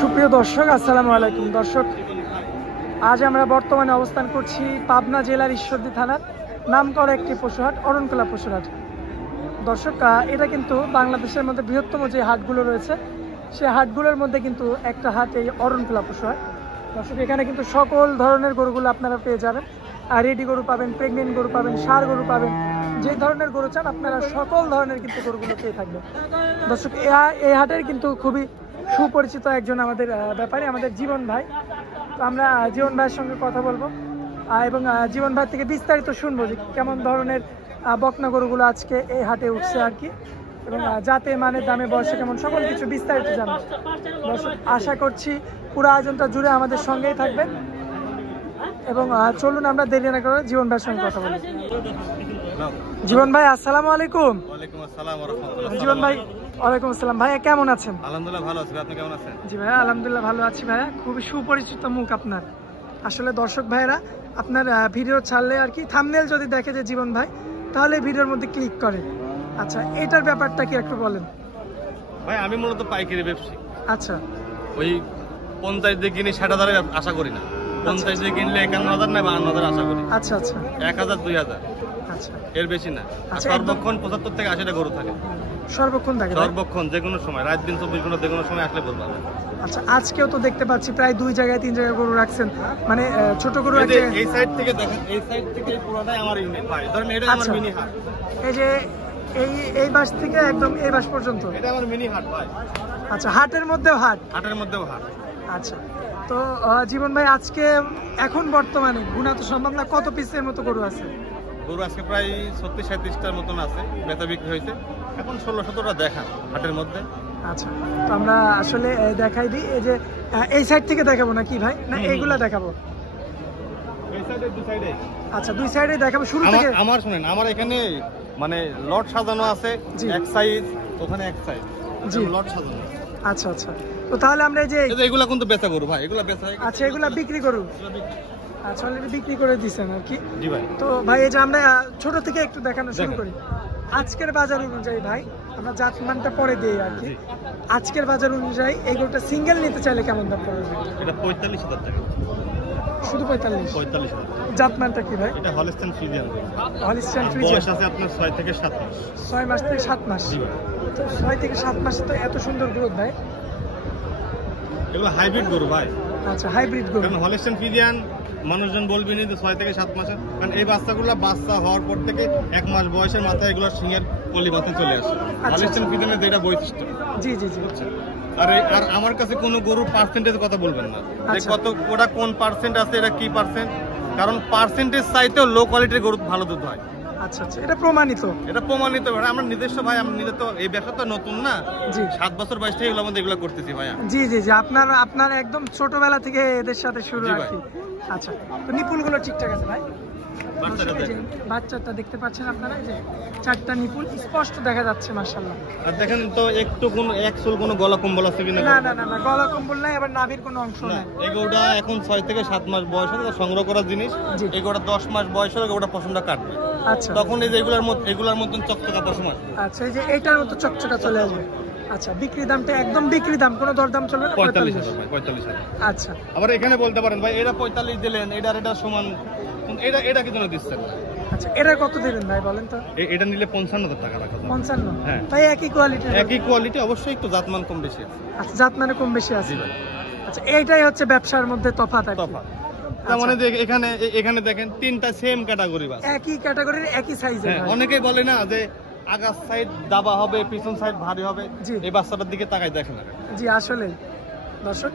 সুপ্রিয় দর্শক, আসসালামু আলাইকুম। দর্শক, আজ আমরা বর্তমানে অবস্থান করছি পাবনা জেলার ঈশ্বরদী থানার নামকরা একটি পশুহাট, অরণখোলা পশুহাট। দর্শক, এটা কিন্তু বাংলাদেশের মধ্যে বৃহত্তম যে হাটগুলো রয়েছে সেই হাটগুলোর মধ্যে কিন্তু একটা হাট এই অরণখোলা পশুহাট। দর্শক, এখানে কিন্তু সকল ধরনের গরুগুলো আপনারা পেয়ে যাবেন। আর রেডি গরু পাবেন, প্রেগনেন্ট গরু পাবেন, ষাঁড় গরু পাবেন, যে ধরনের গরু চান আপনারা সকল ধরনের কিন্তু গরুগুলো পেয়ে থাকবেন। দর্শক, এই হাটের কিন্তু খুবই সুপরিচিত একজন আমাদের ব্যাপারী, আমাদের জীবন ভাই। তো আমরা জীবন ভাইয়ের সঙ্গে কথা বলবো এবং জীবন ভাই থেকে বিস্তারিত শুনবো যে কেমন ধরনের বকনা গরুগুলো আজকে এই হাটে উঠছে আর কি, এবং যাতে মানে দামে বয়সে কেমন, সকল কিছু বিস্তারিত জানবো। দর্শক, আশা করছি পুরো আয়োজনটা জুড়ে আমাদের সঙ্গেই থাকবেন এবং চলুন আমরা দেরি না করে জীবন ভাইয়ের সঙ্গে কথা বলি। জীবন ভাই, আসসালামু আলাইকুম। ওয়ালাইকুম আসসালাম ওয়া রাহমাতুল্লাহ। জীবন ভাই, ওয়ালাইকুম আসসালাম। ভাইয়া কেমন আছেন? আলহামদুলিল্লাহ ভালো আছি, আপনি কেমন আছেন? জি ভাইয়া, আলহামদুলিল্লাহ ভালো আছি ভাইয়া। খুবই সুপরিচিত মুখ আপনার। আসলে দর্শক ভাইয়েরা আপনার ভিডিও ছাড়লে আর কি থাম্বনেল যদি দেখে যে জীবন ভাই, তাহলে ভিডিওর মধ্যে ক্লিক করে। আচ্ছা, এটার ব্যাপারটা কি একটু বলেন ভাই। আমি মূলত পাইকারি ব্যবসায়ী। আচ্ছা, ওই 50 দিয়ে কিনে 60,000 আশা করি না। 50 দিয়ে কিনলে 51,000 না 52,000 আশা করি। আচ্ছা আচ্ছা 1,000 2,000, আচ্ছা এর বেশি না। আচ্ছা, সর্বক্ষণ 75 থেকে 80টা গরু থাকে। সর্বক্ষণ থাকে? সর্বক্ষণ যে কোনো সময়, রাত দিন 24 ঘন্টা যে কোনো সময় আসলে বলবো। আচ্ছা, আজকেও তো দেখতে পাচ্ছি প্রায় 2 জায়গায় 3 জায়গায় গরু রাখছেন, মানে ছোট গরু এই আছে। এই সাইড থেকে দেখেন, এই সাইড থেকে পুরোটাই আমার ইউনিট ভাই। ধরেন এটা আমার মিনি হাট। এই যে এই বাস থেকে একদম এই বাস পর্যন্ত এটা আমার মিনি হাট ভাই। আচ্ছা, হাটের মধ্যেও হাট? হাটের মধ্যেও হাট। আচ্ছা, তো জীবন ভাই আজকে এখন বর্তমানে গুণা তো সম্ভব না, কত পিসের মতো গরু আছে? গরু আজকে প্রায় 36-37টার মতন আছে, বেচা বিক্রি হয়েছে। এখন 16-17টা দেখান হাটের মধ্যে। আচ্ছা, তো আমরা আসলে দেখাই দিই। এই যে এই সাইড থেকে দেখাবো না কি ভাই, না এইগুলা দেখাবো? এই সাইডে দুই সাইডে। আচ্ছা, দুই সাইডে দেখাবো শুরু থেকে। আমার শুনেন, আমার এখানে মানে লট সাজানো আছে, এক সাইজ ওখানে এক সাইজ, জি লট সাজানো। আচ্ছা আচ্ছা, তো তাহলে আমরা এই যে এগুলা কিন্তু বেচা গরু ভাই, এগুলা বেচা। আচ্ছা, এগুলা বিক্রি করু? আচ্ছা, অলরেডি বিক্রি করে দিচ্ছেন আর কি? জি ভাই। তো ভাই এই যে আমরা ছোট থেকে একটু দেখানো শুরু করি। আজকের বাজার অনুযায়ী ভাই, আমরা জাতমানটা পরে দিই আর কি। আজকের বাজার অনুযায়ী এই গরুটা সিঙ্গেল নিতে চাইলে কেমন দাম পড়বে? এটা 45,000 টাকা। শুধু 45,000? জাতমানটা কি ভাই? এটা হলস্টাইন ফ্রিজিয়ান। Holstein Friesian. বয়স আছে আপনার 6 থেকে 7 মাস। 6 মাস থেকে 7 মাস? জি ভাই। তো 6 থেকে 7 মাসে তো এত সুন্দর গ্রোথ ভাই। এগুলো হাইব্রিড গরু ভাই। আচ্ছা, হাইব্রিড গরু। কারণ হলস্টাইন ফ্রিজিয়ান মানুষজন বলবেন যে 6 থেকে 7 মাসের, কারণ এই বাচ্চাগুলো বাচ্চা হওয়ার পর থেকে 1 মাস বয়সের মাথায় এগুলো সিংহের কলি মাথায় চলে আসে। হলস্টাইন ফ্রিজিয়ানের যেটা বৈশিষ্ট্য। জি জি জি। আর আমার কাছে কোনো গরুর পার্সেন্টেজ কথা বলবেন না, যে কত ওটা কোন পার্সেন্ট আছে, এটা কি পার্সেন্ট, কারণ পার্সেন্টেজ চাইতেও লো কোয়ালিটির গরু ভালো দুধ হয়। আচ্ছা আচ্ছা, এটা প্রমাণিত? এটা প্রমাণিত। আমরা নিজস্ব ভাই, আমরা নিজে তো এই ব্যবসা তো নতুন না। জি, 7 বছর বয়স থেকে এগুলো এগুলো করতেছি ভাইয়া। জি জি জি, আপনার একদম ছোটবেলা থেকে এদের সাথে শুরু আর কি। আচ্ছা, তো নিপুলগুলো ঠিকঠাক আছে ভাই? বাচ্চাটা দেখতে পাচ্ছেন আপনারা, যে 4টা নিপুল স্পষ্ট দেখা যাচ্ছে মাশাআল্লাহ। আর দেখেন তো একটু কোন এক চুল কোন গলা কম্বল আছে কিনা? না না না না, গলা কম্বল নাই, আবার নাভির কোনো অংশ নাই। এগুলোটা এখন 6 থেকে 7 মাস বয়স হলে সংগ্রহ করার জিনিস। এগুলোটা 10 মাস বয়স হলে ওটা পছন্দ কাটবে। আচ্ছা, তখন এই যে এগুলার মতন চকচকা পশম আসবে। আচ্ছা, এই যে এইটার মতো চকচকা চলে আসবে। আচ্ছা, বিক্রি দামটা একদম বিক্রি দাম, কোনো দরদাম চলবে না? 45,000। আচ্ছা, আবার এখানে বলতে পারেন ভাই এটা 45 দিলেন, এটা সমান, এটা কি জন্য দিচ্ছেন? আচ্ছা, এটা কত দিবেন ভাই বলেন তো? এটা নিলে 55,000 টাকা রাখা যাবে। 55? হ্যাঁ ভাই, একই কোয়ালিটি? একই কোয়ালিটি, অবশ্যই একটু জাতমান কম বেশি আছে। আচ্ছা, জাতমানে কম বেশি আছে। আচ্ছা, এইটাই হচ্ছে ব্যবসার মধ্যে তফাৎ আর কি। যেমন এখানে দেখেন 3টা সেম ক্যাটাগরি বাস, একই ক্যাটাগরির একই সাইজের। অনেকেই বলে না যে আগার সাইড দাবা হবে, পিছন সাইড ভারী হবে। এই বাচ্চাটার দিকে তাকাই দেখেন। জি, আসলে দর্শক,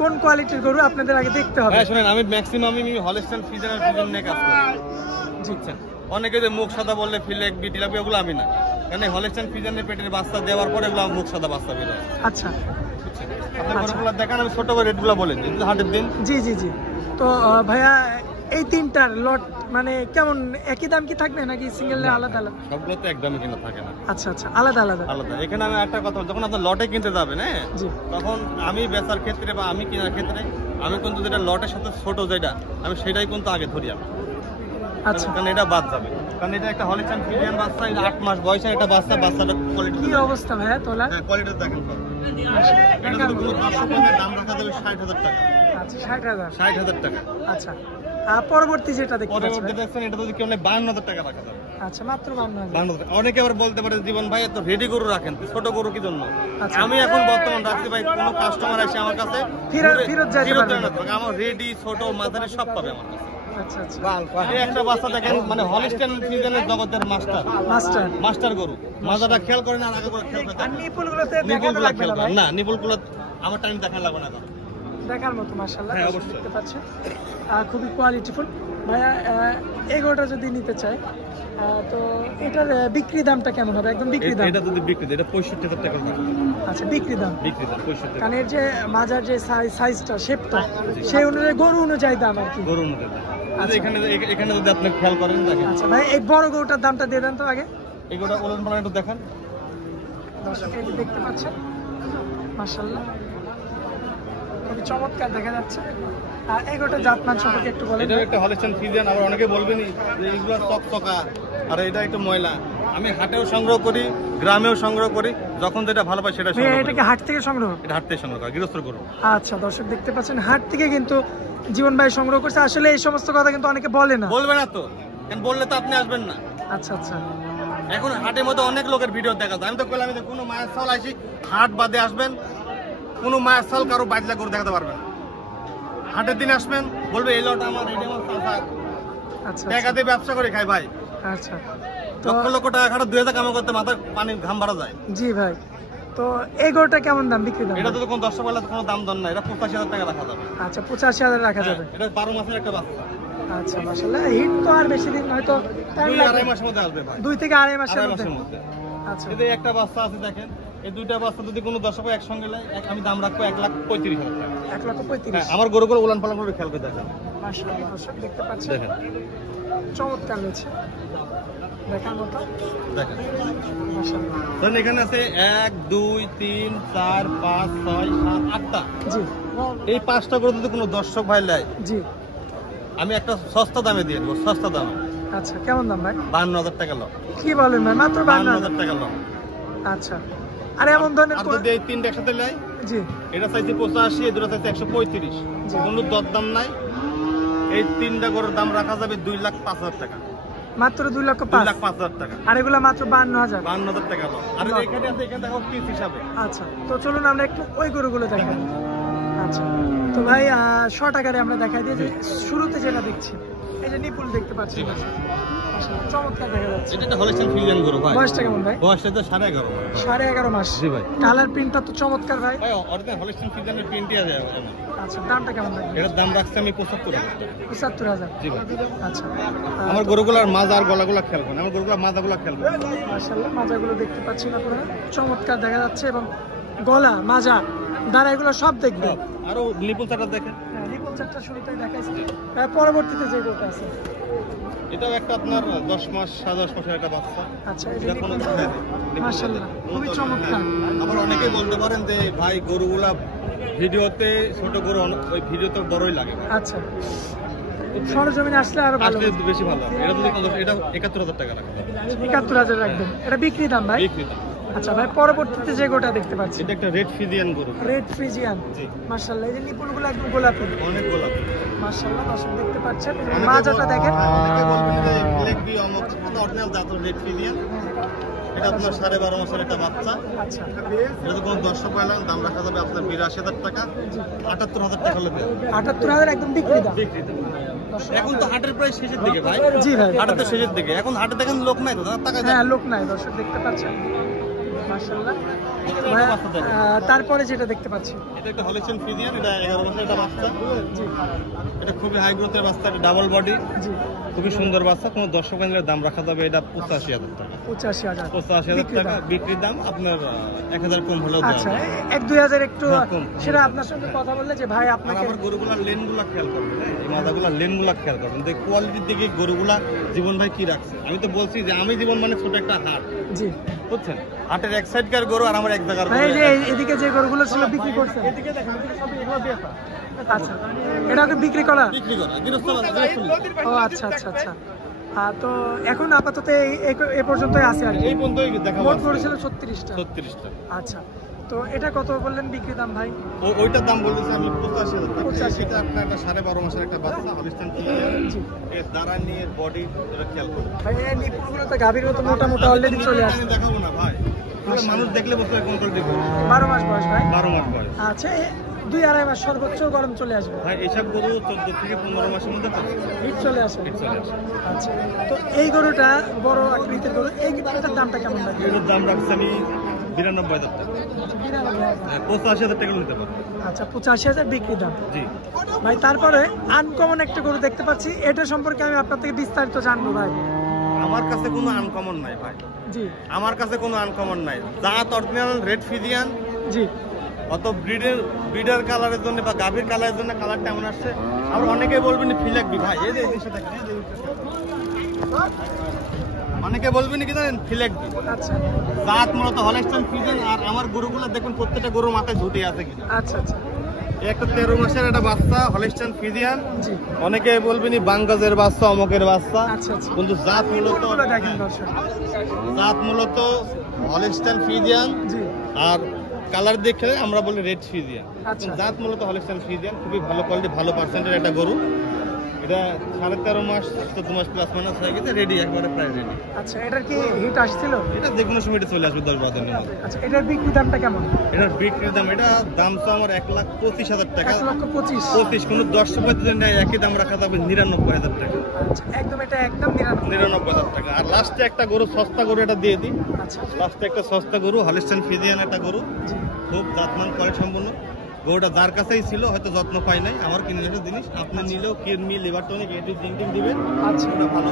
কোন কোয়ালিটির গরু আপনাদের আগে দেখতে হবে। হ্যাঁ শুনেন, আমি ম্যাক্সিমাম হলস্টাইন ফ্রিজিয়ান নিয়ে কাজ করি। বুঝছেন, অনেকে যে মুখ সাদা বললে ফিলেক বিটি লাগবে, ওগুলো আমি না। কারণ হলস্টাইন ফ্রিজিয়ানের পেটের বাচ্চা দেওয়ার পরে এগুলো মুখ সাদা বাচ্চা বের হয়। আচ্ছা, আপনার গরুগুলো দেখান, আমি ছোট করে রেটগুলো বলেন হাটের দিন। জি জি জি। তো ভাইয়া, এই 3টার লট মানে কেমন, একই দাম কি থাকবে নাকি সিঙ্গেল আলাদা আলাদা? সবগুলো তো একদমই কিনা থাকে না। আচ্ছা আচ্ছা, আলাদা আলাদা। আলাদা। এখানে আমি একটা কথা, যখন আপনার লটে কিনতে যাবেন, হ্যাঁ, তখন আমি বেচার ক্ষেত্রে বা আমি কেনার ক্ষেত্রে আমি কিন্তু যেটা লটের সাথে ছোট যেটা, আমি সেটাই কিন্তু আগে ধরি। আমি আচ্ছা। কারণ এটা বাদ যাবে, কারণ এটা একটা হলিস্টাইন ফ্রিজিয়ান বাচ্চা, এটা 8 মাস বয়সে একটা বাচ্চা, বাচ্চাটা কোয়ালিটি কি অবস্থা ভাইয়া তোলা? হ্যাঁ কোয়ালিটি দেখেন। এটা দেখার যদি কোনো মতো। দর্শক বন্ধুর দাম রাখা যাবে 60,000 টাকা। আচ্ছা 60,000। 60,000 টাকা। আচ্ছা পরবর্তী যেটা দেখতে পাচ্ছি পরবর্তী ভাই? দেখছেন এটা যদি কেউ নেয় 52,000 টাকা রাখা যাবে। আচ্ছা মাত্র 52,000। 52,000। অনেকে আবার বলতে পারে জীবন ভাই তো রেডি গরু রাখেন, ছোট গরু কি জন্য? আচ্ছা। আমি এখন বর্তমান রাখছি ভাই, কোনো কাস্টমার আসে আমার কাছে ফেরত যাইতে পারবে না। আমার রেডি ছোট মাঝারি সব পাবে আমার কাছে। আচ্ছা আচ্ছা এই একটা বাচ্চা দেখেন, মানে হলিস্টাইন ফ্রিজিয়ানের জগতের মাস্টার। মাস্টার গরু। মাজাটা খেয়াল করেন আর আগে করে খেয়াল আর করেন। নিপুলগুলোতে দেখানো নিপুলগুলো লাগবে খেয়াল না ভাই? করেন না, নিপুলগুলো আমার টাইম দেখা লাগবে না। দেখার মতো মাশাআল্লাহ হ্যাঁ, অবশ্যই। দেখতে পাচ্ছেন খুবই কোয়ালিটিফুল। ভাইয়া এগোটা যদি নিতে চাই তো এটার বিক্রি দামটা কেমন হবে? একদম বিক্রি দাম? এটা যদি বিক্রি দেয় এটা 65,000 টাকা রাখা যাবে। আচ্ছা বিক্রি দাম। বিক্রি দাম 65,000 কারণ এর যে মাজার যে সাইজটা শেপটা সেই অনুযায়ী গরু অনুযায়ী দাম আর কি। গরুর মধ্যে দাম। আচ্ছা। এখানে যদি আপনি খেয়াল করেন দেখেন, আচ্ছা ভাই এই বড় গরুটার দামটা দিয়ে দেন তো আগে। এগুলো ওলান পালান একটু দেখান। দর্শক এই যে দেখতে পাচ্ছেন মাশাআল্লাহ খুবই চমৎকার দেখা যাচ্ছে। আর এগোটা জাতমান সম্পর্কে একটু বলেন। এটা একটা হলিস্টাইন ফ্রিজিয়ান। আবার অনেকে বলবেনই যে এগুলো চকচকা আর এটা একটু ময়লা। আমি হাটেও সংগ্রহ করি, গ্রামেও সংগ্রহ করি, যখন যেটা ভালো পাই সেটা ভাইয়া সংগ্রহ করি। এটাকে হাট থেকে সংগ্রহ? এটা হাট থেকে সংগ্রহ করা, গৃহস্থ গরু। আচ্ছা দর্শক দেখতে পাচ্ছেন হাট থেকে কিন্তু জীবন ভাই সংগ্রহ করছে। আসলে এই সমস্ত কথা কিন্তু অনেকে বলে না। বলবে না তো, কেন বললে তো আপনি আসবেন না। আচ্ছা আচ্ছা এখন হাটের মধ্যে অনেক লোকের ভিডিও দেখা যায়। আমি তো বললাম যে কোনো মায়ের চাল আসি হাট বাদে আসবেন, কোনো মায়ের চাল কারো বাজলা করে দেখাতে পারবেন না। হাটের দিন আসবেন, বলবে এই লট আমার, এই আমার চাল আচ্ছা টাকা দিয়ে ব্যবসা করে খাই ভাই। আচ্ছা তো লক্ষ লক্ষ টাকা খাটা 2,000 কামা করতে মাথার পানি ঘাম বাড়া যায়। জি ভাই তো এই গরুটা কেমন দাম বিক্রি দাম? এটা তো কোনো 10 বেলা কোনো দাম দর না, এটা 85,000 টাকা রাখা যাবে। আচ্ছা 85,000 রাখা যাবে। এটা 12 মাসের একটা বাচ্চা, আচ্ছা মাশাআল্লাহ হিট তো আর বেশি দিন হয়তো টাইম 2 লাগবে। আড়াই মাসের মধ্যে আসবে ভাই। 2 থেকে আড়াই মাসের 2.5 মধ্যে। মাসের মধ্যে। আচ্ছা এই যে একটা বাচ্চা আছে দেখেন, এই দুইটা বাচ্চা যদি কোনো দর্শক একসঙ্গে নেয়, আমি দাম রাখবো 1,35,000 টাকা। 1,35,000। হ্যাঁ, আমার গরুগুলো উলান পালান করে খেয়াল করে দেখেন। মাশাআল্লাহ দর্শক দেখতে পাচ্ছেন দেখেন চমৎকার হয়েছে দেখার মতো দেখেন মাশাআল্লাহ। ধরেন এখানে আছে 1 2 3 4 5 6 7 8টা। জি এই 5টা গরু যদি কোনো দর্শক ভাই নেয়, জি আমি একটা সস্তা দামে দিয়ে দেবো। সস্তা দামে আচ্ছা কেমন দাম ভাই? 52,000 টাকা লো। কি বলেন ভাই মাত্র 52,000? 52,000 টাকা লো। আচ্ছা আর এমন ধরনের আর যদি এই তিনটা একসাথে নেয়, জি এটা চাইছে 85, এই দুটো চাইছে 135। জি। কোনো দরদাম নাই। এই তিনটা গরুর দাম রাখা যাবে 2,05,000 টাকা। মাত্র 2,05,000? 2,05,000 টাকা। আর এগুলা মাত্র 52,000? 52,000 টাকা লো। আর এখানে আছে, এখানে দেখো পিস হিসাবে। আচ্ছা তো চলুন আমরা একটু ওই গরুগুলো দেখাই। আচ্ছা তো ভাই শর্ট আকারে আমরা দেখাই দিই যে শুরুতে যেটা দেখছি এই যে নিপুল দেখতে পাচ্ছি জি ভাই। মাশাআল্লাহ, চমৎকার দেখা যাচ্ছে। এটা একটা হলিস্টাইন ফ্রিজিয়ান গরু ভাই। বয়সটা কেমন ভাই? বয়সটা তো 11.5। 11.5 মাস। জি ভাই। কালার প্রিন্টটা তো চমৎকার ভাই। ভাই অরিজিনাল হলিস্টাইন ফ্রিজিয়ানের প্রিন্টই আছে এখানে। আচ্ছা দামটা কেমন ভাই? এটার দাম রাখছি আমি 75,000 টাকা। 75,000? জি ভাই। আচ্ছা আমার গরুগুলার মাজা আর গলাগুলা খেয়াল করেন, আমার গরুগুলার মাজাগুলা খেয়াল করেন। মাশাআল্লাহ মাজাগুলো দেখতে পাচ্ছেন আপনারা চমৎকার দেখা যাচ্ছে এবং গলা মাজা দাঁড়া এগুলো সব দেখবে। আরো নিপুল চাটা দেখেন। হ্যাঁ নিপুল চারটা শুরুতেই দেখাইছি। পরবর্তীতে যে গরুটা আছে এটাও একটা আপনার 10 মাস 10 মাসের একটা বাচ্চা। আচ্ছা এই যে এটা কোনো নিপুল মাশাআল্লাহ খুবই চমৎকার। আবার অনেকেই বলতে পারেন যে ভাই গরুগুলা ভিডিওতে ছোট গরু ওই ভিডিওতে বড়ই লাগে। আচ্ছা সরজমিনে আসলে আরো ভালো। আসলে বেশি ভালো হবে। এটা যদি এটা 71,000 টাকা রাখা যাবে। 71,000 রাখবেন। এটা বিক্রি দাম ভাই? বিক্রি দাম। আচ্ছা ভাই পরবর্তীতে যে গোটা দেখতে পাচ্ছি এটা একটা রেড ফ্রিজিয়ান গরু। Red Friesian. জি। মাশাআল্লাহ এই যে নিপুলগুলো একদম গোলাপি। অনেক গোলাপ। মাশাআল্লাহ দর্শক দেখতে পাচ্ছেন মাজাটা দেখেন। অনেকে বলবেন যে ব্ল্যাক বি অমক অরিজিনাল জাতের রেড ফ্রিজিয়ান। এটা আপনার 12.5 মাসের একটা বাচ্চা। আচ্ছা এটা কোনো দর্শক পাইলেন দাম রাখা যাবে আপনার 82,000 টাকা। 78,000 টাকা হলে দেবে। 78,000 একদম বিক্রি দাম। বিক্রি দাম। এখন তো হাটের প্রায় শেষের দিকে ভাই। জি ভাই। হাটের তো শেষের দিকে। এখন হাটে দেখেন লোক নাই তো, টাকা যায়। হ্যাঁ লোক নাই দর্শক দেখতে পাচ্ছেন মাশাআল্লাহ। ভাই, তারপরে যেটা দেখতে পাচ্ছি এটা একটা হলিস্টাইন ফ্রিজিয়ান, এটা 11 মাসের একটা বাচ্চা। জি এটা খুবই হাই গ্রোথের বাচ্চা, এটা ডাবল বডি, জি খুবই সুন্দর বাচ্চা। কোনো দর্শক বান্ধবের দাম রাখা যাবে এটা 85,000 টাকা। 85,000 85,000 বিক্রি টাকা দাম। বিক্রির দাম। আপনার 1,000 কম হলেও দেওয়া আচ্ছা যাবে। 1-2,000 একটু হ্যাঁ, কম। সেটা আপনার সঙ্গে কথা বললে যে ভাই আর আপনাকে আমার গরুগুলার লেনগুলা খেয়াল করবেন, হ্যাঁ? এই মাদাগুলার লেনগুলা খেয়াল করবেন। যে কোয়ালিটির দিকে গরুগুলা জীবন ভাই কি রাখছে। আমি তো বলছি যে আমি জীবন মানে ছোট একটা হাট, জি বুঝছেন? হাটের এক সাইডকার গরু আর আমার এক জায়গার ভাই গরু। এই যে এদিকে যে গরুগুলো ছিল বিক্রি করছেন এদিকে দেখেন, এদিকে সবই এগুলো বেচা। আচ্ছা এটাকে বিক্রি করা? বিক্রি করা গৃহস্থ বাজার, গৃহস্থ বাজার। ও আচ্ছা আচ্ছা আচ্ছা তো এখন আপাতত এ পর্যন্তই আছে আর কি। এই পর্যন্তই দেখাবো। মোট করেছিল 36টা। 36টা। আচ্ছা, তো এটা কত বললেন বিক্রি দাম ভাই? ওইটার দাম বলতেছি আমি 85,000 টাকা। 85,000 সেটা আপনার একটা 12.5 মাসের একটা বাচ্চা হলিস্টাইন ফ্রিজিয়ান। জি এর দাঁড়ানি এর বডি এটা খেয়াল করুন ভাই, এই নিপুণগুলো তো গাভীর মতো মোটা মোটা অলরেডি চলে আসছে। আমি দেখাবো না ভাই, মানুষ দেখলে বুঝতে পারবে কোন কোয়ালিটি। 12 মাস বয়স ভাই। 12 মাস বয়স। আচ্ছা, 2-2.5 মাস সর্বোচ্চ গরম চলে আসবে ভাই এসব গরু 14 থেকে 15 মাসের মধ্যে হিট চলে আসবে। হিট চলে আসে। আচ্ছা, তো এই গরুটা বড় আকৃতির গরু, এটার দামটা কেমন লাগে? এটার দাম রাখছি আমি 92,000 টাকা। 85,000 টাকা নিতে পারবো। আচ্ছা, 85,000 বিক্রি দাম। জি ভাই, তারপরে আনকমন একটা গরু দেখতে পাচ্ছি, এটা সম্পর্কে আমি আপনার থেকে বিস্তারিত জানবো ভাই। আমার কাছে কোনো আনকমন নাই ভাই, জি আমার কাছে কোনো আনকমন নাই। জাত অরিজিনাল রেড ফ্রিজিয়ান। জি অত ব্রিডার কালারের জন্য বা গাভীর কালারের জন্য কালারটা এমন আসছে। আর অনেকেই বলবেন ফিলাকবি ভাই, এই যে এই জিনিসটা দেখেন, এই যে অনেকে বলবেন কি জানেন ফিলাকবি। আচ্ছা জাত মূলত হলিস্টাইন ফ্রিজিয়ান। আর আমার গরুগুলো দেখুন প্রত্যেকটা গরুর মাথায় ঝুঁটি আছে কিনা। আচ্ছা আচ্ছা এই একটা 13 মাসের একটা বাচ্চা হলিস্টাইন ফ্রিজিয়ান। জি অনেকে বলবেন বাঙ্গাজের বাচ্চা, অমকের বাচ্চা, আচ্ছা আচ্ছা, কিন্তু জাত মূলত গরুগুলো দেখেন দর্শক। জাত মূলত হলিস্টাইন ফ্রিজিয়ান। জি আর কালার দেখে আমরা বলি রেড ফ্রিজিয়ান। আচ্ছা। জাত মূলত হলিস্টাইন ফ্রিজিয়ান, খুবই ভালো কোয়ালিটি, ভালো পার্সেন্টের একটা গরু। এটা 13.5 মাস 14 মাস প্লাস মাইনাস হয়ে গেছে, রেডি, একবারে প্রায় রেডি। আচ্ছা, এটার কি হিট আসছিল? এটা যে কোনো সময় এটা চলে আসবে 10-12 দিনের মধ্যে। আচ্ছা, এটার বিক্রি দামটা কেমন? এটার বিক্রির দাম, এটা দাম তো আমার 1,25,000 টাকা। 1,25,000। 25 কোনো 10-15 নেয় একই দাম রাখা যাবে 99,000 টাকা। আচ্ছা, একদম এটা একদম 99,000 টাকা। আর লাস্টে একটা গরু সস্তা গরু এটা দিয়ে দিই। আচ্ছা লাস্টে একটা সস্তা গরু হলিস্টাইন ফ্রিজিয়ান একটা গরু, জি খুব জাতমান কোয়ালিটি সম্পন্ন। গরুটা যার কাছেই ছিল হয়তো যত্ন পাই নাই, আমার কিনে একটা জিনিস আপনি নিলেও কিডনি লিভার টনিক এটি ড্রিঙ্কিং দিবেন। আচ্ছা এটা ভালো,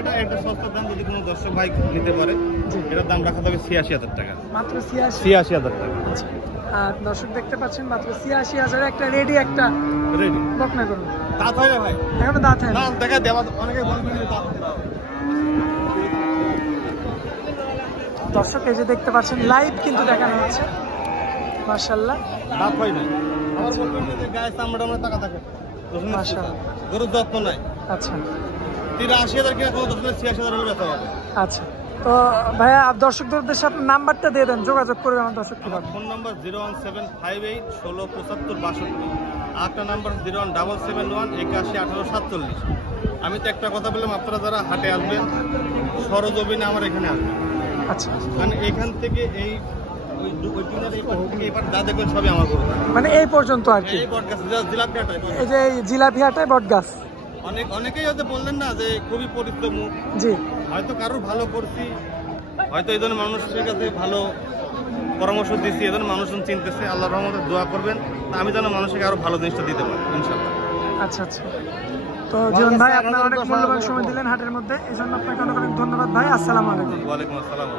এটা একটা সস্তা দাম, যদি কোনো দর্শক ভাই নিতে পারে। জি, এটার দাম রাখা যাবে 86,000 টাকা। মাত্র 86। 86,000 টাকা আচ্ছা, আর দর্শক দেখতে পাচ্ছেন মাত্র 86,000 একটা রেডি একটা রেডি। বকনা গরু। দাঁত হয় না ভাই? এখনো দাঁত হয় না। না দেখা দেওয়া, অনেকে বলবেন যে দাঁত হয় না। দর্শক এই যে দেখতে পাচ্ছেন লাইভ কিন্তু দেখানো হচ্ছে, মাশাআল্লাহ। দাঁত হয় না। আমার বলবেন যে গায়ে চামড়া আমরা টাকা থাকে, মাশাআল্লাহ। গরুর যত্ন নাই। আচ্ছা 83,000 কিনা কোনো দর্শক 86,000 হলে বেচা যাবে। আচ্ছা, তো ভাইয়া দর্শকদের উদ্দেশ্যে আপনার নাম্বারটা দিয়ে দেন, যোগাযোগ করবে আমার দর্শক কিভাবে? Phone number 01758167562। আপনার নাম্বার 01771811847। আমি তো একটা কথা বললাম, আপনারা যারা হাটে আসবেন সরজমিনে আমার এখানে আসবেন। আচ্ছা, মানে এখান থেকে এই ওই পিনার এই পাশ থেকে এই পাশ যা দেখবেন সবই আমার গরু। মানে এই পর্যন্ত আর কি, এই বটগাছ জিলাপিয়াটাই। এই যে এই জিলাপি হাটে বট গাছ। অনেকেই হয়তো বললেন না যে খুবই পরিশ্রম, জি হয়তো কারোর ভালো করছি, হয়তো এই ধরনের মানুষের কাছে ভালো পরামর্শ দিচ্ছি, এই ধরনের মানুষজন চিনতেছে। আল্লাহর রহমতে দোয়া করবেন, আমি যেন মানুষকে আরো ভালো জিনিসটা দিতে পারি ইনশাআল্লাহ। আচ্ছা আচ্ছা, তো জীবন ভাই আপনার অনেক মূল্যবান সময় দিলেন হাটের মধ্যে, এই জন্য আপনাকে অনেক অনেক ধন্যবাদ ভাই। আসসালামু আলাইকুম। ওয়ালাইকুম আসসালাম।